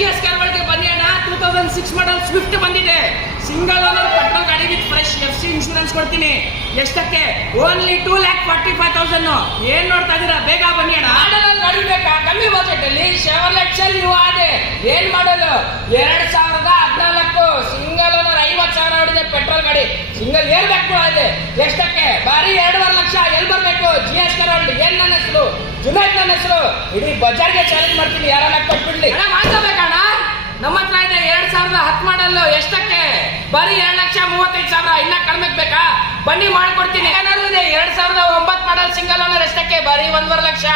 GS car ಒಳಗೆ ಬನ್ನಿ ಅಣ್ಣ. 2006 ಮಾಡಲ್ ಸ್ವಿಫ್ಟ್ ಬಂದಿದೆ. ಸಿಂಗಲ್ ಓನರ್ ಪೆಟ್ರೋಲ್ ಗಾಡಿ ವಿತ್ ಫ್ರೆಶ್ FC ಇನ್ಶೂರೆನ್ಸ್ ಕೊಡ್ತೀನಿ. ಎಷ್ಟಕ್ಕೆ? ಓನ್ಲಿ 2,45,000. ಏನ್ ನೋಡ್ತಾ ಇದೀರಾ? ಬೇಗ ಬನ್ನಿ ಅಣ್ಣ. ಮಾಡಲ್ ಗಾಡಿ ಬೇಕಾ? ಕಮ್ಮಿ ಬಜೆಟ್ ಅಲ್ಲಿ ಷೆವರ್ಲೆಟ್ ಸೆಲ್ ಇದೆ. ಏನ್ ಮಾಡಲು? 2014 ಸಿಂಗಲ್ ಓನರ್ 50,000 ಹೊಡಿದೆ ಪೆಟ್ರೋಲ್ ಗಾಡಿ. ಸಿಂಗಲ್ ಏರ್ ಬ್ಯಾಗ್ ಕೂಡ ಇದೆ. ಎಷ್ಟಕ್ಕೆ? ಬಾರಿ 2.5 ಲಕ್ಷ. ಎಲ್ಲಿ ಬರ್ಬೇಕು? GS ಕಾರ್ ಒಳಗೆ. ಏನ್ ನನ್ನ ಹೆಸರು? ಜುನೈದ್ ನನ್ನ ಹೆಸರು. ಇಡೀ ಬಜಾರ್ಗೆ ಚಾಲೆಂಜ್ ಮಾಡ್ತೀನಿ, ಯಾರನ್ನ ಕೊಟ್ಬಿಡ್ಲಿ. ಅಣ್ಣ ಮಾತಾಡ್ಬೇಕಣ್ಣ. ನಮ್ಮ ಹತ್ರ ಇದೆ 2010 ಮಾಡಲ್. ಎಷ್ಟಕ್ಕೆ? ಬರೀ 2,35,000. ಇನ್ನ ಕಡಿಮೆ ಬೇಕಾ? ಬನ್ನಿ ಮಾಡ್ಕೊಡ್ತೀನಿ. ಏನಾದ್ರು ಇದೆ 2009 ಮಾಡಲ್ ಸಿಂಗಲ್ ಓನರ್. ಎಷ್ಟಕ್ಕೆ? ಬರೀ 1.5 ಲಕ್ಷ.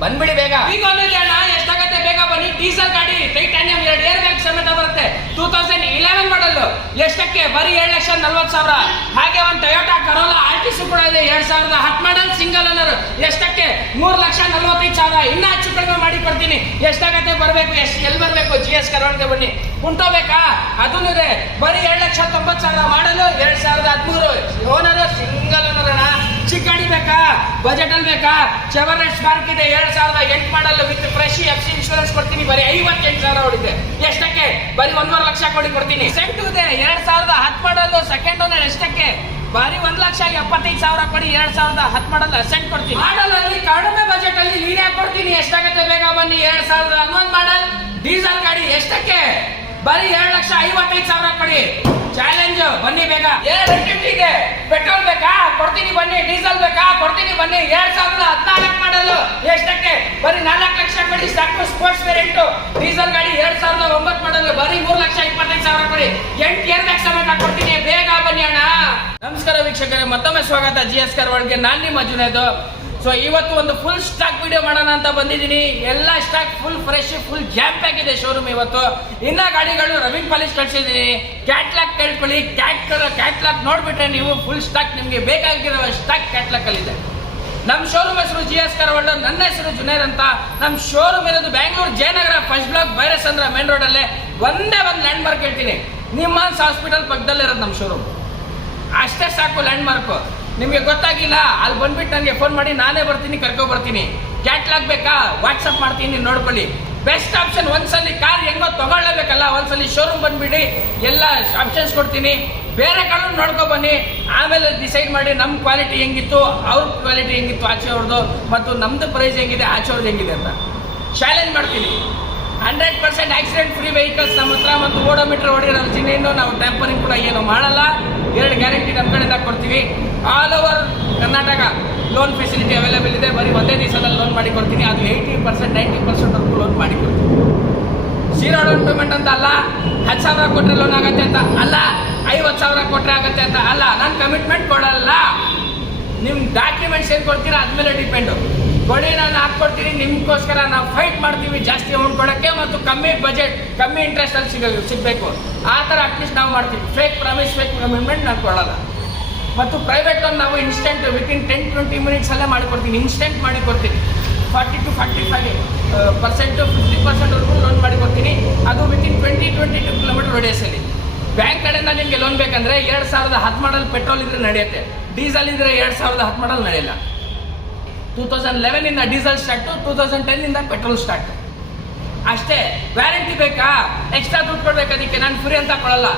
ಬಂದ್ಬಿಡಿ ಬೇಗ. ಈಗ ಒಂದಿದೆ ಅಣ್ಣ. ಎಷ್ಟಾಗತ್ತೆ? ಬೇಗ ಬನ್ನಿ. ಡೀಸೆಲ್ ಗಾಡಿ ಟೈಟಾನಿಯಂ 2 ಏರ್ ಬ್ಯಾಗ್ ಸಮೇತ ಬರುತ್ತೆ. 2011 ಮಾಡಲ್. ಎಷ್ಟಕ್ಕೆ? ಬರೀ 7,40,000. ಹಾಗೆ ಒಂದು ಟೊಯೋಟಾ ಕರೋಲಾ ಆರ್ಟಿಸ್ ಕೂಡ ಇದೆ. 2010 ಮಾಡಲ್ ಸಿಂಗಲ್ ಓನರ್. ಎಷ್ಟಕ್ಕೆ? 3,45,000. ಇನ್ನ ಹೆಚ್ಚು ಕಡಿಮೆ ಮಾಡಿ ಕೊಡ್ತೀನಿ. ಎಷ್ಟಾಗತ್ತೆ? ಬರ್ಬೇಕು. ಎಲ್ಲಿ ಬರ್ಬೇಕು? GS ಕಾರ್ ಒಳಗೆ ಬನ್ನಿ. ಕುಂಟೋ ಬೇಕಾ? ಅದೂ ಇದೆ. ಬರೀ 7,90,000 ಮಾಡಲು. 2013 ಓನರ್ ಸಿಂಗಲ್ ಓನರ್ ಅಣ್ಣ. ಚಿಕ್ಕ ಗಾಡಿ ಬೇಕಾ? ಬಜೆಟ್ ಅಲ್ಲಿ ಬೇಕಾ? ಚೆವರ್ಲೆಟ್ ಸ್ಪಾರ್ಕ್ ಇದೆ. 2008 model with fresh FC insurance ಕೊಡ್ತೀನಿ. ಬರೀ 58,000 ಹೊಡಿದೆ. ಎಷ್ಟಕ್ಕೆ? ಬರೀ 1.5 ಲಕ್ಷ ಕೊಡ್ತೀನಿ. ಸೆಂಟು ಇದೆ 2010 ಮಾಡಲ್ ಸೆಕೆಂಡ್ ಓನರ್. ಎಷ್ಟಕ್ಕೆ? ಬರೀ 1,75,000 ಕೊಡಿ. 2010 ಮಾಡಲ್ ಅಸೆಂಟ್ ಕೊಡ್ತೀನಿ. ಮಾಡಲ್ ಅಲ್ಲಿ ಕಡಿಮೆ ಬಜೆಟ್ ಅಲ್ಲಿ ಲೀನೇ ಕೊಡ್ತೀನಿ. ಎಷ್ಟಾಗತ್ತೆ? ಬೇಗ ಬನ್ನಿ. 2011 ಮಾಡಲ್ ಡೀಸೆಲ್ ಗಾಡಿ. ಎಷ್ಟಕ್ಕೆ? ಬರೀ 2,55,000 ಕೊಡಿ. ಚಾಲೆಂಜ್. ಬನ್ನಿ ಬೇಗ. ಇದೆ. ಪೆಟ್ರೋಲ್ ಬೇಕಾ? ಕೊಡ್ತೀನಿ ಬನ್ನಿ. ಡೀಸೆಲ್ ಬೇಕಾ? ಕೊಡ್ತೀನಿ ಬನ್ನಿ. 2014 ಮಾಡಲ್. ಎಷ್ಟಕ್ಕೆ? ಬರೀ 4 ಲಕ್ಷ ಕೊಡಿ. ಸಾಕು. ಸ್ಪೋರ್ಟ್ಸ್ ವೇರಿಯಂಟ್ ಡೀಸೆಲ್ ಗಾಡಿ 2009 ಮಾಡಲ್. ಬರೀ 3,25,000 ಕೊಡಿ. 8 ಏರ್ ಬ್ಯಾಗ್ ಸಮೇತ ಕೊಡ್ತೀನಿ. ಬೇಗ ಬನ್ನಿ ಅಣ್ಣ. ನಮಸ್ಕಾರ ವೀಕ್ಷಕರೇ, ಮತ್ತೊಮ್ಮೆ ಸ್ವಾಗತ GS ಕಾರ್ ಒಳಗೆ. ನಾನು ನಿಮ್ಮ ಜುನೈದ್. ಸೊ ಇವತ್ತು ಒಂದು ಫುಲ್ ಸ್ಟಾಕ್ ವಿಡಿಯೋ ಮಾಡೋಣ ಅಂತ ಬಂದಿದ್ದೀನಿ. ಎಲ್ಲ stock full fresh, full jam pack ಇದೆ ಶೋರೂಮ್ ಇವತ್ತು. ಇನ್ನ ಗಾಡಿಗಳು ರಬ್ಬಿಂಗ್ ಪಾಲಿಶ್ ಕಳಿಸಿದ್ದೀನಿ. ಕ್ಯಾಟ್ಲಾಗ್ ಕೇಳ್ಕೊಳ್ಳಿ. ಕ್ಯಾಟ್ಲಾಗ್ ನೋಡ್ಬಿಟ್ರೆ ನೀವು ಫುಲ್ ಸ್ಟಾಕ್ ನಿಮಗೆ ಬೇಕಾಗಿರೋ ಸ್ಟಾಕ್ ಕ್ಯಾಟ್ಲಾಗ್ ಅಲ್ಲಿ ಇದೆ. ನಮ್ಮ ಶೋರೂಮ್ ಹೆಸರು GS ಕಾರ್ ವರ್ಲ್ಡ್. ನನ್ನ ಹೆಸರು ಜುನೈದ್ ಅಂತ. ನಮ್ಮ ಶೋರೂಮ್ ಇರೋದು Bangalore Jayanagar first block Byrasandra main road ಅಲ್ಲೇ. ಒಂದೇ ಒಂದು ಲ್ಯಾಂಡ್ ಮಾರ್ಕ್ ಹೇಳ್ತೀನಿ, ನಿಮ್ಮಾನ್ಸ್ ಹಾಸ್ಪಿಟಲ್ ಪಕ್ಕದಲ್ಲೇ ಇರೋದು ನಮ್ಮ ಶೋರೂಮ್. ಅಷ್ಟೇ ಸಾಕು ಲ್ಯಾಂಡ್ ಮಾರ್ಕ್. ನಿಮಗೆ ಗೊತ್ತಾಗಿಲ್ಲ ಅಲ್ಲಿ ಬಂದ್ಬಿಟ್ಟು ನನಗೆ ಫೋನ್ ಮಾಡಿ, ನಾನೇ ಬರ್ತೀನಿ, ಕರ್ಕೊಂಡು ಬರ್ತೀನಿ. ಕ್ಯಾಟ್ಲಾಗ್ ಬೇಕಾ? ವಾಟ್ಸಪ್ ಮಾಡ್ತೀನಿ, ನೋಡ್ಕೊಳ್ಳಿ. Best option. ಒಂದ್ಸಲಿ ಕಾರ್ ಹೆಂಗೋ ತಗೊಳ್ಳೇಬೇಕಲ್ಲ, ಒಂದ್ಸಲಿ ಶೋರೂಮ್ ಬಂದ್ಬಿಡಿ, ಎಲ್ಲ ಆಪ್ಷನ್ಸ್ ಕೊಡ್ತೀನಿ. ಬೇರೆ ಕಾರು ನೋಡ್ಕೊ ಬನ್ನಿ. ಆಮೇಲೆ ಡಿಸೈಡ್ ಮಾಡಿ ನಮ್ಮ ಕ್ವಾಲಿಟಿ ಹೆಂಗಿತ್ತು, ಅವ್ರ ಕ್ವಾಲಿಟಿ ಹೆಂಗಿತ್ತು ಆಚೆ ಅವ್ರದ್ದು, ಮತ್ತು ನಮ್ದು ಪ್ರೈಸ್ ಹೆಂಗಿದೆ, ಆಚೆ ಅವ್ರದ್ದು ಹೆಂಗಿದೆ ಅಂತ ಚಾಲೆಂಜ್ ಮಾಡ್ತೀನಿ. 100% ಆಕ್ಸಿಡೆಂಟ್ ಫ್ರೀ ವೆಹಿಕಲ್ಸ್ ನಮ್ಮ ಹತ್ರ, ಮತ್ತು ಓಡೋಮೀಟರ್ ಹೊಡಿರೋ ಚಿಹ್ನೆಯನ್ನು ನಾವು ಟ್ಯಾಂಪರಿಂಗ್ ಕೂಡ ಏನು ಮಾಡಲ್ಲ. 2 ಗ್ಯಾರಂಟಿ ನಮ್ಮ ಕಡೆಯಿಂದ ಕೊಡ್ತೀವಿ. All over Karnataka loan facility available ಇದೆ. ಬರೀ ಒಂದೇ ದಿವಸದಲ್ಲಿ ಲೋನ್ ಮಾಡಿ ಕೊಡ್ತೀನಿ. ಅದು 80% 90% ಲೋನ್ ಮಾಡಿ ಕೊಡ್ತೀನಿ. 0 ಡೌನ್ ಪೇಮೆಂಟ್ ಅಂತ ಅಲ್ಲ, 10,000 ಕೊಟ್ಟರೆ ಲೋನ್ ಆಗುತ್ತೆ ಅಂತ ಅಲ್ಲ, 50,000 ಕೊಟ್ಟರೆ ಆಗುತ್ತೆ ಅಂತ ಅಲ್ಲ. ನಾನು ಕಮಿಟ್ಮೆಂಟ್ ಕೊಡಲ್ಲ. ನಿಮ್ಮ ಡಾಕ್ಯುಮೆಂಟ್ಸ್ ಏನು ಕೊಡ್ತೀರಾ ಅದ್ಮೇಲೆ ಡಿಪೆಂಡು. ಕೊಡಿ, ನಾನು ಹಾಕ್ಕೊಡ್ತೀನಿ. ನಿಮ್ಗೋಸ್ಕರ ನಾವು ಫೈಟ್ ಮಾಡ್ತೀವಿ ಜಾಸ್ತಿ ಅಮೌಂಟ್ ಕೊಡೋಕ್ಕೆ, ಮತ್ತು ಕಮ್ಮಿ ಬಜೆಟ್, ಕಮ್ಮಿ ಇಂಟ್ರೆಸ್ಟಲ್ಲಿ ಸಿಗಬೇಕು. ಆ ಥರ ಅಟ್ಲೀಸ್ಟ್ ನಾವು ಮಾಡ್ತೀವಿ. ಫೇಕ್ ಪ್ರಾಮಿಸ್, ಫೇಕ್ ಕಮಿಟ್ಮೆಂಟ್ ನಾನು ಕೊಡೋಲ್ಲ. ಮತ್ತು ಪ್ರೈವೇಟ್ ಲೋನ್ ನಾವು ಇನ್ಸ್ಟೆಂಟ್ ವಿತಿನ್ 10-20 ಮಿನಿಟ್ಸಲ್ಲೇ ಮಾಡಿಕೊಡ್ತೀನಿ. ಇನ್ಸ್ಟೆಂಟ್ ಮಾಡಿಕೊಡ್ತೀನಿ. 40 to 45% 50%ವರೆಗೂ ಲೋನ್ ಮಾಡಿಕೊಡ್ತೀನಿ. ಅದು ವಿತಿನ್ 20-22 ಕಿಲೋಮೀಟರ್ ರೇಡಿಯಸಲ್ಲಿ. ಬ್ಯಾಂಕ್ ಕಡೆಯಿಂದ ನಿಮಗೆ ಲೋನ್ ಬೇಕಂದರೆ 2010 ಮಾಡಲ್ ಪೆಟ್ರೋಲ್ ಇದ್ರೆ ನಡೆಯುತ್ತೆ. ಡೀಸೆಲ್ ಇದ್ರೆ 2010 ಮಾಡಲ್ ನಡೆಯಲ್ಲ. 2011 ಡೀಸೆಲ್ ಸ್ಟಾರ್ಟು, 2010 ಪೆಟ್ರೋಲ್ ಸ್ಟಾರ್ಟ್ ಅಷ್ಟೇ. ವ್ಯಾರಂಟಿ ಬೇಕಾ? ಎಕ್ಸ್ಟ್ರಾ ದುಡ್ಡು ಕೊಡ್ಬೇಕು. ಅದಕ್ಕೆ ನಾನು ಫ್ರೀ ಅಂತ ಕೊಡಲ್ಲ.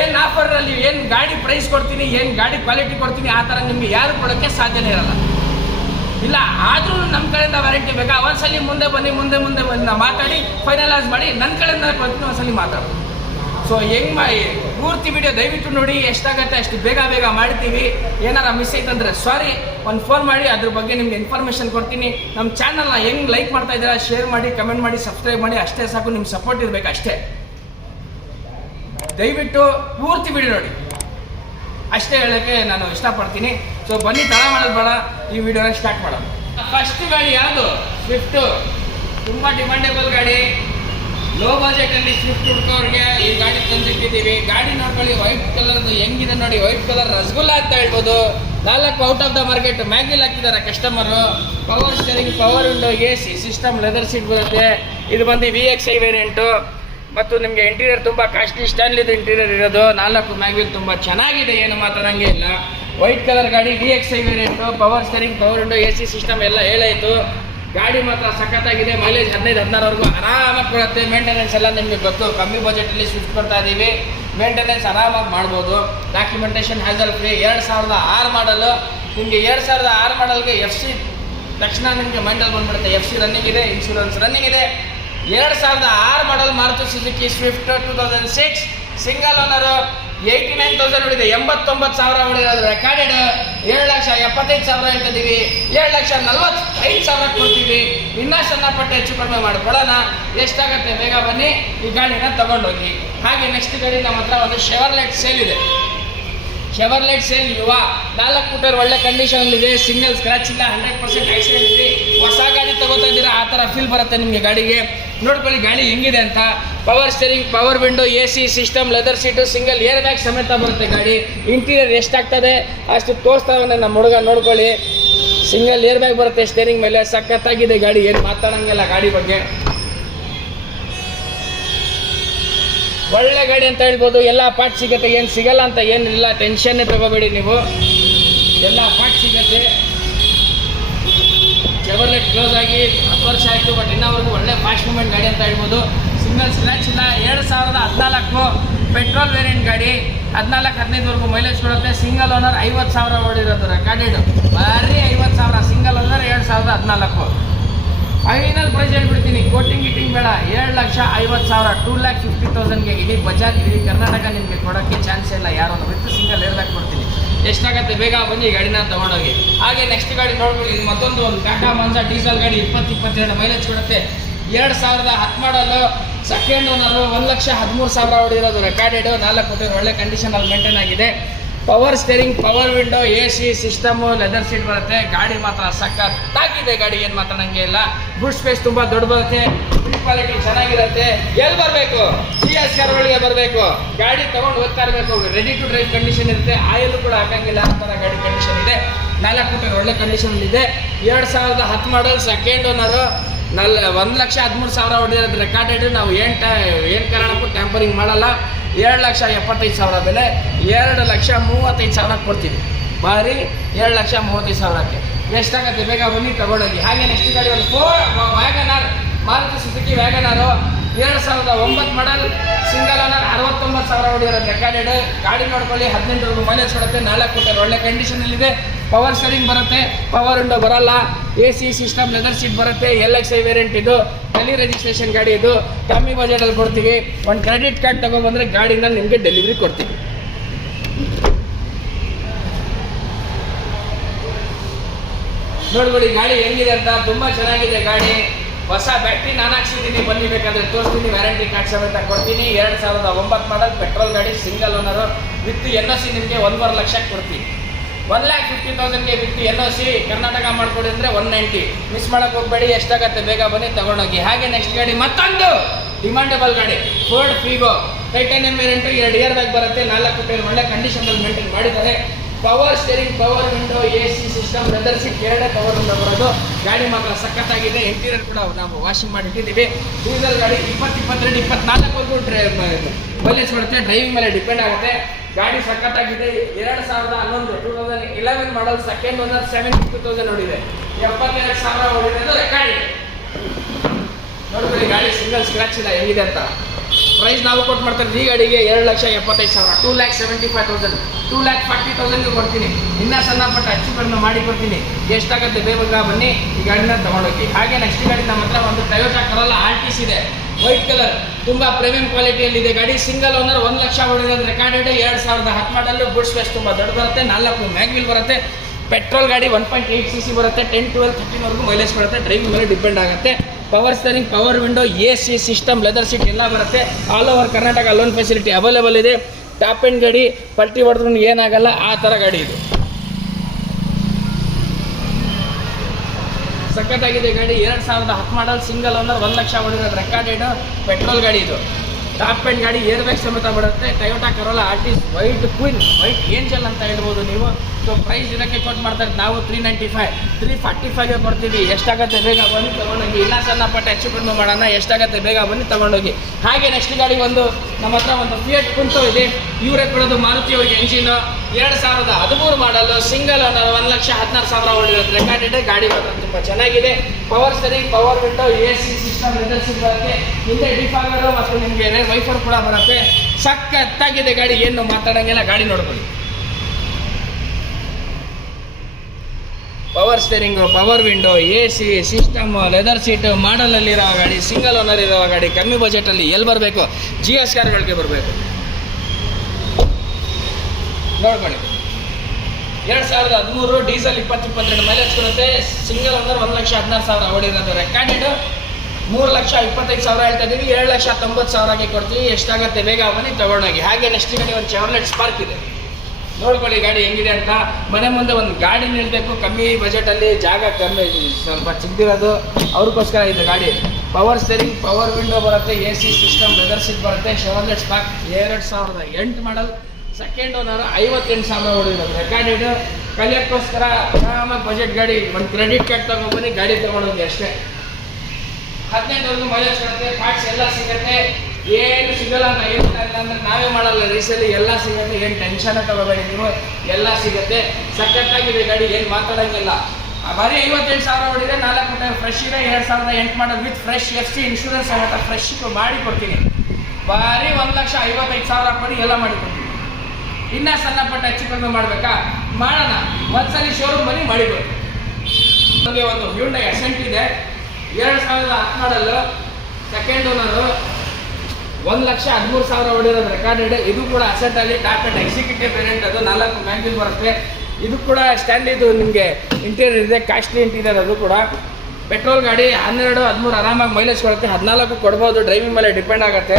ಏನು ಆಫರಲ್ಲಿ ಏನು ಗಾಡಿ ಪ್ರೈಸ್ ಕೊಡ್ತೀನಿ, ಏನು ಗಾಡಿ ಕ್ವಾಲಿಟಿ ಕೊಡ್ತೀನಿ, ಆ ಥರ ನಿಮಗೆ ಯಾರು ಕೊಡೋಕ್ಕೆ ಸಾಧ್ಯನೇ ಇರಲ್ಲ. ಇಲ್ಲ ಆದರೂ ನಮ್ಮ ಕಡೆಯಿಂದ ವ್ಯಾರಂಟಿ ಬೇಕಾ? ಒಂದ್ಸಲಿ ಮುಂದೆ ಬನ್ನಿ ಮಾತಾಡಿ ಫೈನಲೈಸ್ ಮಾಡಿ ನನ್ನ ಕಡೆಯಿಂದ ಕೊಡ್ತೀನಿ. ಒಂದ್ಸಲಿ ಮಾತಾಡೋದು. ಸೊ ಹೆಂಗೆ ಮಾಡಿ ಪೂರ್ತಿ ವಿಡಿಯೋ ದಯವಿಟ್ಟು ನೋಡಿ. ಎಷ್ಟಾಗತ್ತೆ ಅಷ್ಟು ಬೇಗ ಮಾಡ್ತೀವಿ. ಏನಾರ ಮಿಸ್ ಐತಂದರೆ ಸಾರಿ, ಒಂದು ಫೋನ್ ಮಾಡಿ, ಅದ್ರ ಬಗ್ಗೆ ನಿಮ್ಗೆ ಇನ್ಫಾರ್ಮೇಷನ್ ಕೊಡ್ತೀನಿ. ನಮ್ಮ ಚಾನಲ್ನ ಹೆಂಗೆ ಲೈಕ್ ಮಾಡ್ತಾ ಇದ್ದೀರಾ, ಶೇರ್ ಮಾಡಿ, ಕಮೆಂಟ್ ಮಾಡಿ, ಸಬ್ಸ್ಕ್ರೈಬ್ ಮಾಡಿ. ಅಷ್ಟೇ ಸಾಕು, ನಿಮ್ಮ ಸಪೋರ್ಟ್ ಇರಬೇಕು ಅಷ್ಟೇ. ದಯವಿಟ್ಟು ಪೂರ್ತಿ ವಿಡಿಯೋ ನೋಡಿ, ಅಷ್ಟೇ ಹೇಳೋಕ್ಕೆ ನಾನು ಇಷ್ಟಪಡ್ತೀನಿ. ಸೊ ಬನ್ನಿ, ತಡ ಮಾಡೋದು ಬೇಡ, ಈ ವಿಡಿಯೋನ ಸ್ಟಾರ್ಟ್ ಮಾಡೋದು. ಫಸ್ಟ್ ಗಾಡಿ ಯಾವುದು? ಸ್ವಿಫ್ಟು. ತುಂಬ ಡಿಮಾಂಡೇಬಲ್ ಗಾಡಿ. ಲೋ ಬಜೆಟಲ್ಲಿ ಸ್ವಿಫ್ಟ್ ಹುಡ್ಕೋರಿಗೆ ಈ ಗಾಡಿ ತಂದಿಟ್ಟಿದ್ದೀವಿ. ಗಾಡಿ ನೋಡ್ಕೊಳ್ಳಿ, ವೈಟ್ ಕಲರ್ದು ಹೆಂಗಿದೆ ನೋಡಿ. ವೈಟ್ ಕಲರ್ ರಸಗುಲ್ಲ ಅಂತ ಹೇಳ್ಬೋದು. 4 ಔಟ್ ಆಫ್ ದ ಮಾರ್ಕೆಟ್ ಮ್ಯಾಗಿಲ್ ಹಾಕಿದ್ದಾರೆ customer. Power steering, power window, AC system, leather seat ಬರುತ್ತೆ. ಇದು ಬಂದು VXI ವೇರಿಯಂಟು. ಮತ್ತು ನಿಮಗೆ ಇಂಟೀರಿಯರ್ ತುಂಬ ಕಾಸ್ಟ್ಲಿ ಸ್ಟ್ಯಾನ್ಲಿದು ಇಂಟೀರಿಯರ್ ಇರೋದು. 4 ಮ್ಯಾಗ್ವಿಲ್ ತುಂಬ ಚೆನ್ನಾಗಿದೆ, ಏನು ಮಾತಾಡಂಗೆ ಇಲ್ಲ. ವೈಟ್ ಕಲರ್ ಗಾಡಿ, VXI variant, power steering, power window, AC system ಎಲ್ಲ ಹೇಳಾಯಿತು. ಗಾಡಿ ಮಾತ್ರ ಸಖತ್ತಾಗಿದೆ. ಮೈಲೇಜ್ 15-16ವರೆಗೂ ಆರಾಮಾಗಿ ಕೊಡುತ್ತೆ. ಮೇಂಟೆನೆನ್ಸ್ ಎಲ್ಲ ನಿಮಗೆ ಗೊತ್ತು, ಕಮ್ಮಿ ಬಜೆಟಲ್ಲಿ ಸ್ವಿಫ್ಟ್ ಕೊಡ್ತಾ ಇದ್ದೀವಿ. ಮೇಂಟೆನೆನ್ಸ್ ಆರಾಮಾಗಿ ಮಾಡ್ಬೋದು. Documentation hassle free. 2006 ಮಾಡಲು. ನಿಮಗೆ 2006 ಮಾಡಲ್ಗೆ FC ತಕ್ಷಣ ನಿಮಗೆ ಮೈಂಡಲ್ಲಿ ಬಂದ್ಬಿಡುತ್ತೆ. FC ರನ್ನಿಂಗ್ ಇದೆ, ಇನ್ಶೂರೆನ್ಸ್ ರನ್ನಿಂಗ್ ಇದೆ. 2006 model Maruti Suzuki Swift 2006 single owner. 89,000 ಹೊಡಿದೆ. 89,000 ಹೊಡಿರೋದು ರೆಕಾರ್ಡೆಡ್. 7,75,000 ಹೇಳ್ತಿದ್ದೀವಿ. 7,45,000 ಕೊಡ್ತೀವಿ. ಇನ್ನೂ ಸಣ್ಣ ಪಟ್ಟ ಹೆಚ್ಚು ಕಡಿಮೆ ಮಾಡಿಕೊಡೋಣ. ಎಷ್ಟಾಗತ್ತೆ ಬೇಗ ಬನ್ನಿ, ಈ ಗಾಡಿನ ತಗೊಂಡೋಗಿ. ಹಾಗೆ ನೆಕ್ಸ್ಟ್ ಗಾಡಿ ನಮ್ಮ ಹತ್ರ ಒಂದು ಶೆವರ್ಲೆಟ್ ಸೇಲ್ ಇದೆ. ಶೆವರ್ಲೆಟ್ ಸೇಲ್ ಯುವ 4 ಫೂಟರ್ ಒಳ್ಳೆ ಕಂಡೀಷನಲ್ಲಿದೆ. ಸಿಂಗಲ್ ಸ್ಕ್ರಾಚ್ ಇಲ್ಲ, 100% ಆಕ್ಸಿಡೆಂಟ್ ಫ್ರೀ. ಹೊಸ ಗಾಡಿ ತಗೋತಾ ಇದ್ದೀರಾ ಆ ಥರ ಫೀಲ್ ಬರುತ್ತೆ ನಿಮಗೆ ಗಾಡಿಗೆ. ನೋಡ್ಕೊಳ್ಳಿ ಗಾಡಿ ಹೆಂಗಿದೆ ಅಂತ. Power steering, power window, AC system, leather seat, single air bag ಸಮೇತ ಬರುತ್ತೆ ಗಾಡಿ. ಇಂಟೀರಿಯರ್ ಎಷ್ಟಾಗ್ತದೆ ಅಷ್ಟು ತೋರಿಸ್ತಾವೆ ನಮ್ಮ ಹುಡುಗ, ನೋಡ್ಕೊಳ್ಳಿ. ಸಿಂಗಲ್ ಏರ್ ಬ್ಯಾಗ್ ಬರುತ್ತೆ ಸ್ಟೇರಿಂಗ್ ಮೇಲೆ. ಸಖತ್ತಾಗಿದೆ ಗಾಡಿ, ಏನು ಮಾತಾಡೋಂಗಿಲ್ಲ ಗಾಡಿ ಬಗ್ಗೆ. ಒಳ್ಳೆ ಗಾಡಿ ಅಂತ ಹೇಳ್ಬೋದು. ಎಲ್ಲ ಪಾರ್ಟ್ ಸಿಗುತ್ತೆ, ಏನು ಸಿಗಲ್ಲ ಅಂತ ಏನಿಲ್ಲ, ಟೆನ್ಷನ್ನೇ ತಗೋಬೇಡಿ ನೀವು, ಎಲ್ಲ ಪಾರ್ಟ್ ಸಿಗುತ್ತೆ. ಶೆವರ್ಲೆಟ್ ಕ್ಲೋಸ್ ಆಗಿ 10 ವರ್ಷ ಆಯಿತು, ಬಟ್ ಇನ್ನವರೆಗೂ ಒಳ್ಳೆ ಫಾಸ್ಟ್ ಮೂವ್ಮೆಂಟ್ ಗಾಡಿ ಅಂತ ಹೇಳ್ಬೋದು. ಸಿಂಗಲ್ ಸ್ಕ್ರ್ಯಾಚ್ ಇಲ್ಲ. 2014 ಪೆಟ್ರೋಲ್ ವೇರಿಯಂಟ್ ಗಾಡಿ. 14-15ವರೆಗೂ ಮೈಲೇಜ್ ಕೊಡುತ್ತೆ. Single owner. 50,000 ಓಡಿರೋದು ರೆಕಾರ್ಡೆಡ್. ಬರೀ 50,000 ಸಿಂಗಲ್ ಓನರ್. 2014. ಫೈನಲ್ ಪ್ರೈಸ್ ಹೇಳ್ಬಿಡ್ತೀನಿ, ಕೋಟಿಂಗ್ ಗಿಟಿಂಗ್ ಬೇಡ. 7,50,000 2,50,000ಗೆ ಇಡೀ ಬಜಾಜ್, ಇಡೀ ಕರ್ನಾಟಕ ನಿಮಗೆ ಕೊಡೋಕ್ಕೆ ಚಾನ್ಸ್ ಇಲ್ಲ. ಯಾರೋ ವಿತ್ ಸಿಂಗಲ್ ಏರ್ ಬ್ಯಾಗ್ ಕೊಡ್ತೀನಿ. ಎಷ್ಟಾಗತ್ತೆ ಬೇಗ ಬನ್ನಿ ಗಾಡಿನ ತೊಗೊಂಡೋಗಿ. ಹಾಗೆ ನೆಕ್ಸ್ಟ್ ಗಾಡಿ ನೋಡ್ಕೊಳ್ಳಿ, ಮತ್ತೊಂದು ಟಾಟಾ ಮಂಜಾ ಡೀಸೆಲ್ ಗಾಡಿ. 20-22 ಮೈಲೇಜ್ ಕೊಡುತ್ತೆ. 2010 ಮಾಡಲು. Second owner. 1,13,000 ಹೊಡಿರೋದು ರೆಕಾರ್ಡೆಡ್. 4 ಫೂಟರ್ ಒಳ್ಳೆ ಕಂಡೀಷನಲ್ಲಿ ಮೇಂಟೈನ್ ಆಗಿದೆ. Power steering, power window, AC system, leather seat ಬರುತ್ತೆ. ಗಾಡಿ ಮಾತ್ರ ಸಖತ್ತಾಗಿದೆ ಗಾಡಿ, ಏನು ಮಾತಾಡೋಂಗೆ ಇಲ್ಲ. ಬೂಟ್ ಸ್ಪೇಸ್ ತುಂಬ ದೊಡ್ಡ ಬರುತ್ತೆ. ಬಿಲ್ಡ್ ಕ್ವಾಲಿಟಿ ಚೆನ್ನಾಗಿರುತ್ತೆ. ಎಲ್ಲಿ ಬರಬೇಕು? GS ಕಾರ್ಗಳಿಗೆ ಬರಬೇಕು. ಗಾಡಿ ತೊಗೊಂಡು ಹೋಗ್ತಾ ಇರಬೇಕು. ರೆಡಿ ಟು ಡ್ರೈವ್ ಕಂಡೀಷನ್ ಇರುತ್ತೆ. ಆಯಿಲ್ ಕೂಡ ಹಾಕಂಗಿಲ್ಲ, ಆ ಥರ ಗಾಡಿ ಕಂಡೀಷನ್ ಇದೆ. 4 ಫೂಟರ್ ಒಳ್ಳೆ ಕಂಡೀಷನಲ್ಲಿದೆ. 2010 ಮಾಡಲ್. Second owner. 1,13,000 ಹೊಡಿರೋದು ರೆಕಾರ್ಡೆಡ್. ನಾವು ಏನು ಕಾರಣಕ್ಕೂ ಟ್ಯಾಂಪರಿಂಗ್ ಮಾಡಲ್ಲ. 7,75,000 ಬೆಲೆ. 2,35,000 ಕೊಡ್ತೀವಿ. ಬಾರಿ 7,35,000ಕ್ಕೆ. ಎಷ್ಟಾಗತ್ತೆ ಬೇಗ ಬನ್ನಿ ತಗೊಂಡೋಗಿ. ಹಾಗೆ ನೆಕ್ಸ್ಟ್ ಗಾಡಿ ಒಂದು WagonR, Maruti Suzuki WagonR. 2009 model. Single owner. 69,000 ಹೊಡಿರೋದು ರೆಕಾರ್ಡೆಡ್. ಗಾಡಿ ನೋಡ್ಕೊಳ್ಳಿ, 18ವರೆಗೂ ಮೈಲೇಜ್ ಕೊಡುತ್ತೆ. 4 ಫೂಟರ್ ಒಳ್ಳೆ ಕಂಡೀಷನಲ್ಲಿದೆ. ಪವರ್ ಸ್ಟೇರಿಂಗ್ ಬರುತ್ತೆ, ಪವರ್ ವಿಂಡೋ ಬರಲ್ಲ. AC ಸಿಸ್ಟಮ್, ಲೆದರ್ ಸೀಟ್ ಬರುತ್ತೆ. LXI ವೇರಿಯಂಟ್ ಇದು. ಡೆಲ್ಲಿ ರಿಜಿಸ್ಟ್ರೇಷನ್ ಗಾಡಿ ಇದು. ಕಮ್ಮಿ ಬಜೆಟಲ್ಲಿ ಕೊಡ್ತೀವಿ. ಒಂದು ಕ್ರೆಡಿಟ್ ಕಾರ್ಡ್ ತಗೊಬಂದರೆ ಗಾಡಿನ ನಿಮಗೆ ಡೆಲಿವರಿ ಕೊಡ್ತೀವಿ. ನೋಡ್ಕೊಳ್ಳಿ ಗಾಡಿ ಹೆಂಗಿದೆ ಅಂತ. ತುಂಬ ಚೆನ್ನಾಗಿದೆ ಗಾಡಿ. ಹೊಸ ಬ್ಯಾಟ್ರಿ ನಾನು ಹಾಕ್ಸಿದ್ದೀನಿ, ಬನ್ನಿ ಬೇಕಾದರೆ ತೋರಿಸ್ತೀನಿ. ವ್ಯಾರಂಟಿ ಕಾರ್ಡ್ ಸಮೇತ ಕೊಡ್ತೀನಿ. 2009 ಮಾಡಲ್ ಪೆಟ್ರೋಲ್ ಗಾಡಿ. Single owner. ವಿತ್ NOC ನಿಮಗೆ 1.5 ಲಕ್ಷಕ್ಕೆ ಕೊಡ್ತೀನಿ. 1,50,000ಗೆ ವಿತ್ NOC ಕರ್ನಾಟಕ ಮಾಡ್ಕೊಡಿ ಅಂದರೆ 190. ಮಿಸ್ ಮಾಡೋಕ್ಕೆ ಹೋಗಬೇಡಿ. ಎಷ್ಟಾಗತ್ತೆ ಬೇಗ ಬನ್ನಿ ತಗೊಂಡೋಗಿ. ಹಾಗೆ ನೆಕ್ಸ್ಟ್ ಗಾಡಿ ಮತ್ತೊಂದು ಡಿಮಾಂಡಬಲ್ ಗಾಡಿ. Ford Figo titanium variant. 2 air bag ಬರುತ್ತೆ. 4 ಫೂಟರ್ ಒಳ್ಳೆ ಕಂಡೀಷನಲ್ಲಿ ಮೇಂಟೈನ್ ಮಾಡಿದ್ದಾರೆ. Power steering, power window, AC system, leather seat, 2 power window ಬರೋದು. ಗಾಡಿ ಮಾತ್ರ ಸಖತ್ತಾಗಿದೆ. ಇಂಟೀರಿಯರ್ ಕೂಡ ನಾವು ವಾಷಿಂಗ್ ಮಾಡಿ ಇಟ್ಟಿದ್ದೀವಿ. ಡೀಸೆಲ್ ಗಾಡಿ. 20-22 24ವರೆಗೂ ಮೈಲೇಜ್ ಕೊಡುತ್ತೆ. ಡ್ರೈವಿಂಗ್ ಮೇಲೆ ಡಿಪೆಂಡ್ ಆಗುತ್ತೆ. ಗಾಡಿ ಸಖತ್ತಾಗಿದೆ. 2011 ಮಾಡಲ್. Second owner. 72,000 ಹೊಡಿದೆ. 72,000 ಹೊಡಿರೋದು ರೆಕಾರ್ಡ್. ನೋಡ್ಕೊಳ್ಳಿ ಗಾಡಿ ಸಿಂಗಲ್ ಸ್ಕ್ರಾಚ್ ಇಲ್ಲ, ಹೆಂಗಿದೆ ಅಂತ. ಪ್ರೈಸ್ ನಾವು ಕೊಟ್ಟು ಮಾಡ್ತಾರೆ ಈ ಗಾಡಿಗೆ 2,75,000. 2,75,000. 2,40,000ಗೆ ಕೊಡ್ತೀನಿ. ಇನ್ನೂ ಸಣ್ಣ ಪಟ್ಟ ಹೆಚ್ಚು ಕಡಿಮೆ ಮಾಡಿ ಕೊಡ್ತೀನಿ. ಎಷ್ಟಾಗುತ್ತೆ ಬೇಗ ಬನ್ನಿ ಈ ಗಾಡಿನ ತಗೊಂಡೋಗಿ. ಹಾಗೆ ನೆಕ್ಸ್ಟ್ ಗಾಡಿ ನಮ್ಮ ಹತ್ರ ಒಂದು ಟೊಯೋಟಾ ಕರೋಲಾ ಆರ್ಟಿಸ್ ಇದೆ. White colour. ತುಂಬ ಪ್ರೀಮಿಯಂ ಕ್ವಾಲಿಟಿಯಲ್ಲಿದೆ ಗಾಡಿ. Single owner. 1 ಲಕ್ಷ ಹೊಡಿರೋದು ರೆಕಾರ್ಡೆಡ್. 2010 ಮಾಡಲು. ಬೂಟ್ ಸ್ಪೇಸ್ ತುಂಬ ದೊಡ್ಡ ಬರುತ್ತೆ. 4 ಮ್ಯಾಗ್ವಿಲ್ ಬರುತ್ತೆ. ಪೆಟ್ರೋಲ್ ಗಾಡಿ. 1.8 cc ಬರುತ್ತೆ. 10, 12, 13ವರೆಗೂ ಮೈಲೇಜ್ ಕೊಡುತ್ತೆ. ಡ್ರೈವಿಂಗ್ ಮೇಲೆ ಡಿಪೆಂಡ್ ಆಗುತ್ತೆ. Power steering, power window, AC system, leather seat ಎಲ್ಲ ಬರುತ್ತೆ. All over Karnataka loan facility available ಇದೆ. ಟಾಪ್ ಎಂಡ್ ಗಾಡಿ. ಪಲ್ಟಿ ಹೊಡೆದ್ರೂ ಏನಾಗಲ್ಲ, ಆ ಥರ ಗಾಡಿ ಇದು. ಸಖತ್ತಾಗಿದೆ ಗಾಡಿ. 2010 ಮಾಡಲ್. Single owner. 1 ಲಕ್ಷ ಹೊಡಿರೋದು ರೆಕಾರ್ಡೆಡ್. ಪೆಟ್ರೋಲ್ ಗಾಡಿ ಇದು. ಟಾಪ್ ಎಂಡ್ ಗಾಡಿ. ಏರ್ ಬ್ಯಾಗ್ ಸಮೇತ ಬರುತ್ತೆ. Toyota Corolla Altis white queen, white angel ಅಂತ ಹೇಳ್ಬೋದು ನೀವು. ಸೊ ಪ್ರೈಸ್ ಇದಕ್ಕೆ ಕೊಟ್ಟು ಮಾಡ್ತಾರೆ ನಾವು 395 345ಗೆ ಕೊಡ್ತೀವಿ. ಎಷ್ಟಾಗತ್ತೆ ಬೇಗ ಬನ್ನಿ ತೊಗೊಂಡೋಗಿ. ಇನ್ನೂ ಸಣ್ಣ ಪಟ್ಟ ಹೆಚ್ಚು ಕಡಿಮೆ ಮಾಡೋಣ. ಎಷ್ಟಾಗತ್ತೆ ಬೇಗ ಬನ್ನಿ ತೊಗೊಂಡೋಗಿ. ಹಾಗೆ ನೆಕ್ಸ್ಟ್ ಗಾಡಿ ನಮ್ಮ ಹತ್ರ ಒಂದು ಫಿಯಟ್ ಕುಂಟು ಇದೆ. ಇವರೇ ಕೊಡೋದು ಮಾರುತಿ ಅವ್ರಿಗೆ ಎಂಜಿನು 2013 ಮಾಡಲು ಸಿಂಗಲ್ ಓನರ್ 1,16,000 ಓಡಿರೋದು ರೆಕಾರ್ಡೆಡ್ ಗಾಡಿ. ಮಾತ್ರ ತುಂಬ ಚೆನ್ನಾಗಿದೆ. Power steering, power window, AC system, leather seat ಬರುತ್ತೆ. ಹಿಂದೆ ಡಿಫಾಗರು ಮತ್ತು ನಿಮಗೆ ವೈಫರ್ ಕೂಡ ಬರುತ್ತೆ. ಸಖತ್ತಾಗಿದೆ ಗಾಡಿ, ಏನು ಮಾತಾಡೋಂಗಿಲ್ಲ. ಗಾಡಿ ನೋಡ್ಕೊಳ್ಳಿ. Power steering, power window, AC system, leather seat, ಮಾಡಲಲ್ಲಿರೋ ಗಾಡಿ, ಸಿಂಗಲ್ ಓನರ್ ಇರೋ ಗಾಡಿ, ಕಮ್ಮಿ ಬಜೆಟಲ್ಲಿ ಎಲ್ಲಿ ಬರಬೇಕು? GS ಕಾರ್ಗಳಿಗೆ ಬರಬೇಕು. ನೋಡ್ಕೊಳ್ಳಿ. 2013 ಡೀಸೆಲ್ 20-22 ಮೈಲೇಜ್ ಕೊಡುತ್ತೆ. ಸಿಂಗಲ್ ಓನರ್ 1,16,000 ಓಡಿರೋದು ರೆಕಾರ್ಡೆಡ್. 3,25,000 ಹೇಳ್ತಾ ಇದ್ದೀವಿ. 7,90,000ಗೆ ಕೊಡ್ತೀವಿ. ಎಷ್ಟಾಗುತ್ತೆ ಬೇಗ ಬನ್ನಿ ತಗೊಂಡೋಗಿ. ಹಾಗೆ ನೆಕ್ಸ್ಟ್ ಗಾಡಿ ಒಂದು ಚಾವ್ಲೆಟ್ ಸ್ಪಾರ್ಕ್ ಇದೆ. ನೋಡ್ಕೊಳ್ಳಿ ಗಾಡಿ ಹೆಂಗಿದೆ ಅಂತ. ಮನೆ ಮುಂದೆ ಒಂದು ಗಾಡಿ ನಿಲ್ಬೇಕು, ಕಮ್ಮಿ ಬಜೆಟಲ್ಲಿ, ಜಾಗ ಕಮ್ಮಿ, ಸ್ವಲ್ಪ ಚಿಕ್ಕದಿರೋದು, ಅವ್ರಿಗೋಸ್ಕರ ಇದು ಗಾಡಿ. ಪವರ್ ಸ್ಟೇರಿಂಗ್, ಪವರ್ ವಿಂಡೋ ಬರುತ್ತೆ, AC ಸಿಸ್ಟಮ್, ಲೆದರ್ ಸೀಟ್ ಬರುತ್ತೆ. ಚಾವ್ಲೆಟ್ ಸ್ಪಾರ್ಕ್ 2008 ಮಾಡಲ್, ಸೆಕೆಂಡ್ ಓನರ್, 58,000 ಓಡಿರೋದು ರೆಕಾರ್ಡೆಡ್. ಕಲಿಯೋಕ್ಕೋಸ್ಕರ ಆರಾಮಾಗಿ ಬಜೆಟ್ ಗಾಡಿ. ಒಂದು ಕ್ರೆಡಿಟ್ ಕಾರ್ಡ್ ತಗೊಂಡ್ಬನ್ನಿ, ಗಾಡಿ ತೊಗೊಂಡೋಗಿ ಅಷ್ಟೇ. 15 ಮೈಲೇಜ್ ಕೊಡುತ್ತೆ. ಪಾರ್ಟ್ಸ್ ಎಲ್ಲ ಸಿಗುತ್ತೆ. ಏನು ಸಿಗಲ್ಲ ಅಂತ ಏನಿಲ್ಲ ಅಂದರೆ ನಾವೇ ಮಾಡಲ್ಲ, ರೀಸಲ್ಲಿ ಎಲ್ಲ ಸಿಗುತ್ತೆ. ಏನು ಟೆನ್ಷನ್ ತಗೋಬೇಡಿ ನೀವು, ಎಲ್ಲ ಸಿಗುತ್ತೆ. ಸಖತ್ತಾಗಿದೆ ಗಾಡಿ, ಏನು ಮಾತಾಡೋಂಗಿಲ್ಲ. ಬರೀ 58,000 ಓಡಿದೆ. 4 ಕೊಟ್ಟೆ ಫ್ರೆಶ್ ಇದೆ. 2008 model with fresh FC insurance ಸಮೇತ ಫ್ರೆಶ್ ಮಾಡಿ ಕೊಡ್ತೀನಿ. ಬರೀ 1,55,000 ಕೊಡಿ, ಎಲ್ಲ ಮಾಡಿ ಕೊಡ್ತೀನಿ. ಇನ್ನೂ ಸಣ್ಣ ಪಟ್ಟ ಹೆಚ್ಚು ಕಡಿಮೆ ಮಾಡಬೇಕಾ? ಮಾಡೋಣ. ಒಂದ್ಸಲಿ ಶೋರೂಮ್ ಬನ್ನಿ, ಮಾಡಿಬೋದು. ನಮಗೆ ಒಂದು ಹ್ಯುಂಡೈ ಅಸೆಂಟ್ ಇದೆ, 2010 ಮಾಡಲು, ಸೆಕೆಂಡ್ ಓನರು, 1,13,000 ಓಡಿರೋದು ರೆಕಾರ್ಡೆಡ್. ಇದು ಕೂಡ ಅಸೆಂಟಲ್ಲಿ ಟಾಪ್ ಅಂಡ್ ಎಕ್ಸಿಕ್ಯೂಟಿವ್ ವೇರಿಯಂಟ್. ಅದು 4 ಮ್ಯಾಗ್ವಿಲ್ ಬರುತ್ತೆ. ಇದು ಕೂಡ ಸ್ಟ್ಯಾಂಡ್, ಇದು ನಿಮಗೆ ಇಂಟೀರಿಯರ್ ಇದೆ, ಕಾಸ್ಟ್ಲಿ ಇಂಟೀರಿಯರ್. ಅದು ಕೂಡ ಪೆಟ್ರೋಲ್ ಗಾಡಿ. 12-13 ಆರಾಮಾಗಿ ಮೈಲೇಜ್ ಕೊಡುತ್ತೆ. 14 ಕೊಡ್ಬೋದು, ಡ್ರೈವಿಂಗ್ ಮೇಲೆ ಡಿಪೆಂಡ್ ಆಗುತ್ತೆ.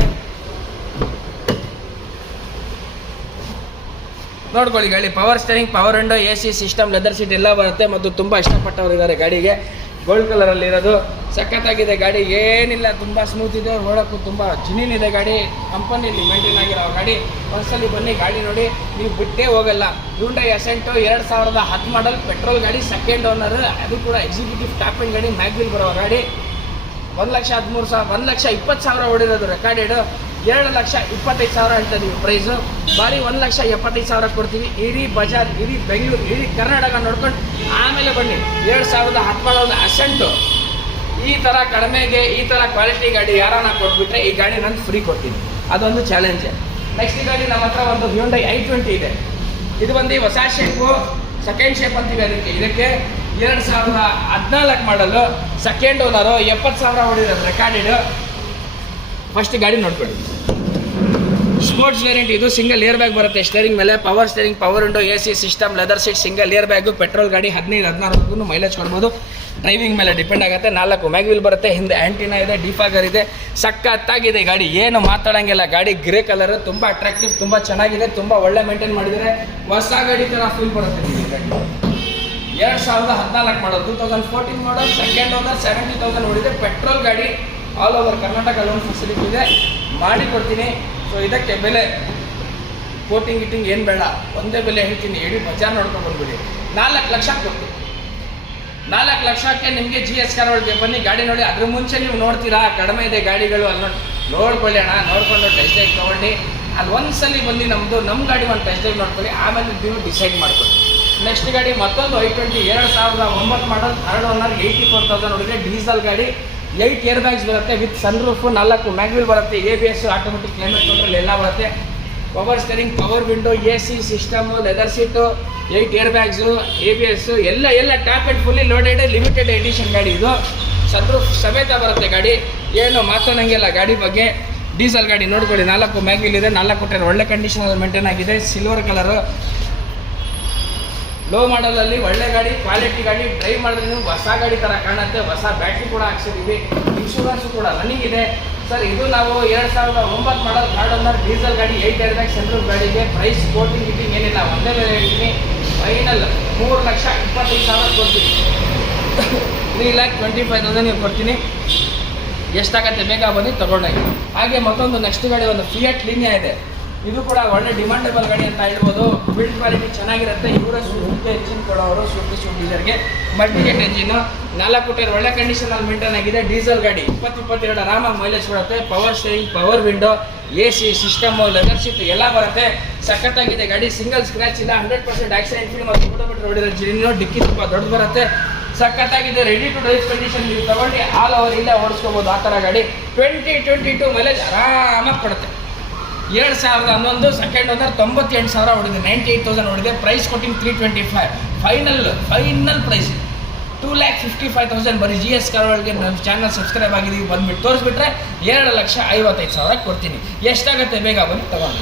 ನೋಡ್ಕೊಳ್ಳಿ ಗಾಡಿ. Power steering, power window, AC system, leather seat ಎಲ್ಲ ಬರುತ್ತೆ. ಮತ್ತು ತುಂಬ ಇಷ್ಟಪಟ್ಟವರು ಇದ್ದಾರೆ ಗಾಡಿಗೆ. ಗೋಲ್ಡ್ ಕಲರಲ್ಲಿ ಇರೋದು ಸಖತ್ತಾಗಿದೆ ಗಾಡಿ. ಏನಿಲ್ಲ, ತುಂಬ ಸ್ಮೂತ್ ಇದೆ, ಓಡೋಕ್ಕೂ ತುಂಬ ಜಿನಿನ್ ಇದೆ ಗಾಡಿ. ಕಂಪನಿಯಲ್ಲಿ ಮೇಂಟೈನ್ ಆಗಿರೋ ಗಾಡಿ. ಒಂದ್ಸಲಿ ಬನ್ನಿ, ಗಾಡಿ ನೋಡಿ, ನೀವು ಬಿಟ್ಟೇ ಹೋಗಲ್ಲ. ಹ್ಯುಂಡೈ ಅಸೆಂಟು 2010 ಮಾಡಲ್, ಪೆಟ್ರೋಲ್ ಗಾಡಿ, ಸೆಕೆಂಡ್ ಓನರ್. ಅದು ಕೂಡ ಎಕ್ಸಿಕ್ಯೂಟಿವ್ ಟಾಪ್ ಎಂಡ್ ಗಾಡಿ, ಮ್ಯಾಗ್ವಿಲ್ ಬರೋ ಗಾಡಿ. 1,20,000 ಓಡಿರೋದು ರೆಕಾರ್ಡೆಡ್. 2,25,000 ಹೇಳ್ತಾ ಇದೀವಿ ಪ್ರೈಸು. ಬಾರಿ 1,75,000 ಕೊಡ್ತೀವಿ. ಇಡೀ ಬಜಾರ್, ಇಡೀ ಬೆಂಗಳೂರು, ಇಡೀ ಕರ್ನಾಟಕ ನೋಡ್ಕೊಂಡು ಆಮೇಲೆ ಬನ್ನಿ. 2010 ಮಾಡಲ್ ಅಸೆಂಟು ಈ ಥರ ಕಡಿಮೆಗೆ, ಈ ಥರ ಕ್ವಾಲಿಟಿ ಗಾಡಿ ಯಾರನ್ನ ಕೊಟ್ಬಿಟ್ರೆ ಈ ಗಾಡಿ ನಾನು ಫ್ರೀ ಕೊಡ್ತೀನಿ. ಅದೊಂದು ಚಾಲೆಂಜ್. ನೆಕ್ಸ್ಟ್ ಗಾಡಿ ನಮ್ಮ ಹತ್ರ ಒಂದು ಹ್ಯುಂಡೈ i20 ಇದೆ. ಇದು ಬಂದು ಹೊಸ ಶೇಪು, ಸೆಕೆಂಡ್ ಶೇಪ್ ಅಂತೀವಿ ಅದಕ್ಕೆ. ಇದಕ್ಕೆ 2014 ಮಾಡಲು, ಸೆಕೆಂಡ್ ಓನರು, 70,000 ಓಡಿರೋದು ರೆಕಾರ್ಡೆಡ್. ಫಸ್ಟ್ ಗಾಡಿ ನೋಡ್ಕೊಳ್ಳಿ. Sports variant. ಇದು ಸಿಂಗಲ್ ಏರ್ ಬ್ಯಾಗ್ ಬರುತ್ತೆ ಸ್ಟೇರಿಂಗ್ ಮೇಲೆ. Power steering, power window, AC system, leather seat, single air bag. Petrol ಗಾಡಿ. 15-16 ಮೈಲೇಜ್ ಕೊಡ್ಬೋದು. ಡ್ರೈವಿಂಗ್ ಮೇಲೆ ಡಿಪೆಂಡ್ ಆಗುತ್ತೆ. 4 ಮ್ಯಾಗ್ವಿಲ್ ಬರುತ್ತೆ. ಹಿಂದೆ ಆ್ಯಂಟಿನಾ ಇದೆ, ಡಿಫಾಗರ್ ಇದೆ. ಸಖತ್ತಾಗಿದೆ ಗಾಡಿ, ಏನು ಮಾತಾಡೋಂಗಿಲ್ಲ. ಗಾಡಿ ಗ್ರೇ ಕಲರ್, ತುಂಬ ಅಟ್ರಾಕ್ಟಿವ್, ತುಂಬ ಚೆನ್ನಾಗಿದೆ, ತುಂಬ ಒಳ್ಳೆ ಮೇಂಟೈನ್ ಮಾಡಿದರೆ. ಹೊಸ ಗಾಡಿ ಥರ ಫೀಲ್ ಬರುತ್ತೆ ನಿಮಗೆ ಗಾಡಿ. 2014 ಮಾಡಲ್, 2014 ಮಾಡಲ್, ಸೆಕೆಂಡ್ ಓನರ್, 70,000 ಓಡಿದೆ. ಪೆಟ್ರೋಲ್ ಗಾಡಿ. All over Karnataka loan facility ಇದೆ, ಮಾಡಿ ಕೊಡ್ತೀನಿ. ಸೊ ಇದಕ್ಕೆ ಬೆಲೆ ಕೋಟಿಂಗ್ ಗಿಟ್ಟಿಂಗ್ ಏನು ಬೇಡ, ಒಂದೇ ಬೆಲೆ ಹೇಳ್ತೀನಿ. ಇಡೀ ಬಜಾರ್ ನೋಡ್ಕೊಂಡು ಬಂದ್ಬಿಡಿ. 4 ಲಕ್ಷ ಕೊಡ್ತೀನಿ. 4 ಲಕ್ಷಕ್ಕೆ ನಿಮಗೆ GS ಕಾರ್ ಒಳಗೆ ಬನ್ನಿ, ಗಾಡಿ ನೋಡಿ. ಅದ್ರ ಮುಂಚೆ ನೀವು ನೋಡ್ತೀರಾ ಕಡಿಮೆ ಇದೆ ಗಾಡಿಗಳು, ಅಲ್ಲಿ ನೋಡ್ಕೊಳ್ಳಿ ಅಣ್ಣ. ನೋಡ್ಕೊಂಡು ಟೆಸ್ಟ್ ಡ್ರೈವ್ ತೊಗೊಂಡು ಅಲ್ಲಿ ಒಂದ್ಸಲಿ ಬಂದು ನಮ್ಮ ಗಾಡಿ ಒಂದು ಟೆಸ್ಟ್ ಡ್ರೈವ್ ನೋಡ್ಕೊಳ್ಳಿ, ಆಮೇಲೆ ನೀವು ಡಿಸೈಡ್ ಮಾಡ್ಕೊಳ್ಳಿ. ನೆಕ್ಸ್ಟ್ ಗಾಡಿ ಮತ್ತೊಂದು i20 2009 ಮಾಡಲ್, 3rd ಓನರ್, 84,000 ನೋಡಿದ್ರೆ ಡೀಸೆಲ್ ಗಾಡಿ. 8 ಏರ್ ಬ್ಯಾಗ್ಸ್ ಬರುತ್ತೆ ವಿತ್ ಸನ್ರೂಫು. 4 ಮ್ಯಾಗ್ವಿಲ್ ಬರುತ್ತೆ. ABS, ಆಟೋಮೆಟಿಕ್ ಕ್ಲೈಮೇಟ್ ಕಂಟ್ರೋಲ್ ಎಲ್ಲ ಬರುತ್ತೆ. Power steering, power window, AC system, leather seat, 8 air bags, ABS ಎಲ್ಲ top and fully loaded limited edition ಗಾಡಿ. ಇದು ಸನ್ರೂಫ್ ಸಮೇತ ಬರುತ್ತೆ ಗಾಡಿ. ಏನು ಮಾತಾಡೋಂಗಿಲ್ಲ ಗಾಡಿ ಬಗ್ಗೆ. ಡೀಸೆಲ್ ಗಾಡಿ ನೋಡ್ಕೊಳ್ಳಿ. 4 ಮ್ಯಾಗ್ವಿಲ್ ಇದೆ. 4 ಕೊಟ್ಟರೆ ಒಳ್ಳೆ ಕಂಡೀಷನಲ್ಲಿ ಮೇಂಟೈನ್ ಆಗಿದೆ. ಸಿಲ್ವರ್ ಕಲರು, ಲೋ ಮಾಡಲಲ್ಲಿ ಒಳ್ಳೆ ಗಾಡಿ, ಕ್ವಾಲಿಟಿ ಗಾಡಿ. ಡ್ರೈವ್ ಮಾಡಿದ್ರೆ ನೀವು ಹೊಸ ಗಾಡಿ ಥರ ಕಾಣುತ್ತೆ. ಹೊಸ ಬ್ಯಾಟ್ರಿ ಕೂಡ ಹಾಕ್ಸಿದ್ದೀವಿ. ಇನ್ಶೂರೆನ್ಸು ಕೂಡ ರನ್ನಿಂಗ್ ಇದೆ. ಸರ್ ಇದು ನಾವು 2009 ಮಾಡಲ್, 3rd ಓನರ್, ಡೀಸೆಲ್ ಗಾಡಿ, 8 ಏರ್ ಬ್ಯಾಗ್ ಸನ್ರೂಫ್ ಗಾಡಿಗೆ. ಪ್ರೈಸ್ ಕೋಟಿಂಗ್ ಗಿಟ್ಟಿಂಗ್ ಏನಿಲ್ಲ, ಒಂದೇ ಬೆಲೆ ಹೇಳ್ತೀನಿ. ಫೈನಲ್ 3,25,000 ಕೊಡ್ತೀನಿ. 3,25,000 ನೀವು ಕೊಡ್ತೀನಿ. ಎಷ್ಟಾಗತ್ತೆ ಬೇಗ ಬನ್ನಿ ತಗೊಂಡೋಗಿ. ಹಾಗೆ ಮತ್ತೊಂದು ನೆಕ್ಸ್ಟ್ ಗಾಡಿ ಒಂದು ಫಿಯಟ್ ಲೀನಿಯಾ ಇದೆ. ಇದು ಕೂಡ ಒಳ್ಳೆ ಡಿಮಾಂಡಬಲ್ ಗಾಡಿ ಅಂತ ಹೇಳ್ಬೋದು. ಬಿಲ್ಡ್ ಕ್ವಾಲಿಟಿ ಚೆನ್ನಾಗಿರುತ್ತೆ. ಇವರ ಸ್ವಿಫ್ಟ್ ಎಂಜಿನ್ ಕೊಡೋರು ಸ್ವಿಫ್ಟ್ ಡೀಸರ್ಗೆ ಮಲ್ಟಿಜೆಟ್ ಎಂಜಿನ್ 4 ಟೈರ್ ಒಳ್ಳೆ ಕಂಡೀಷನಲ್ಲಿ ಮೇಂಟೈನ್ ಆಗಿದೆ. ಡೀಸೆಲ್ ಗಾಡಿ 22 ಆರಾಮಾಗಿ ಮೈಲೇಜ್ ಕೊಡುತ್ತೆ. Power steering, power window, AC system, leather seat ಎಲ್ಲ ಬರುತ್ತೆ. ಸಖತ್ತಾಗಿದೆ ಗಾಡಿ. ಸಿಂಗಲ್ ಸ್ಕ್ರಾಚ್ ಇಲ್ಲ. 100% ಆಕ್ಸಿಡೆಂಟ್ ಫ್ರೀ ಮತ್ತು ಕಿಲೋಮೀಟರ್ ಹೊಡಿರೋ ಜಿನಿಯೋ. ಡಿಕ್ಕಿ ತುಂಬ ದೊಡ್ಡದು ಬರುತ್ತೆ. ಸಖತ್ತಾಗಿದೆ. Ready to drive condition. ನೀವು ತಗೊಂಡು ಆಲ್ ಓವರ್ ಇಲ್ಲೇ ಓಡಿಸ್ಕೋಬೋದು ಆ ಥರ ಗಾಡಿ. 2022 ಮೈಲೇಜ್ ಆರಾಮಾಗಿ ಕೊಡುತ್ತೆ. 2011 ಸೆಕೆಂಡ್ ಓನರ್ 98,000 ಹೊಡಿದೆ. 98,000 ಹೊಡಿದೆ. Price quoting 325. Final price 2,55,000. ಬರೀ GS ಕಾರ್ ಒಳಗೆ ನನ್ನ ಚಾನಲ್ ಸಬ್ಸ್ಕ್ರೈಬ್ ಆಗಿದ್ದೀವಿ ಬಂದ್ಬಿಟ್ಟು ತೋರಿಸ್ಬಿಟ್ರೆ 2,55,000 ಕೊಡ್ತೀನಿ. ಎಷ್ಟಾಗುತ್ತೆ ಬೇಗ ಬನ್ನಿ ತಗೊಂಡು.